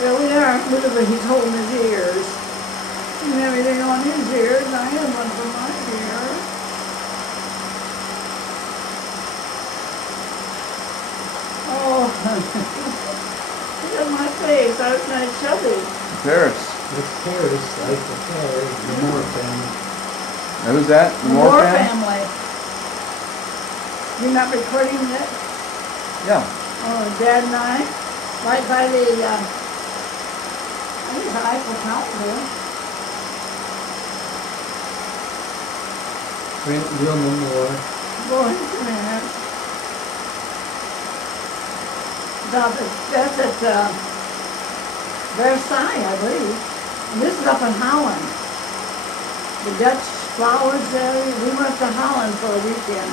Yeah, we are, but he's holding his ears. And everything on his ears, I have one for my ear. Oh, look at my face, I was not chubby. Paris. It's Paris, like the Paris, the Moore family. Who's that? The Moore family. You're not recording yet? Yeah. Oh, Dad and I, right by the, I think it's Eiffel Tower there. Wilma Moore. Boy, come here. That's at Versailles, I believe. And this is up in Holland. The Dutch flowers there. We went to Holland for a weekend.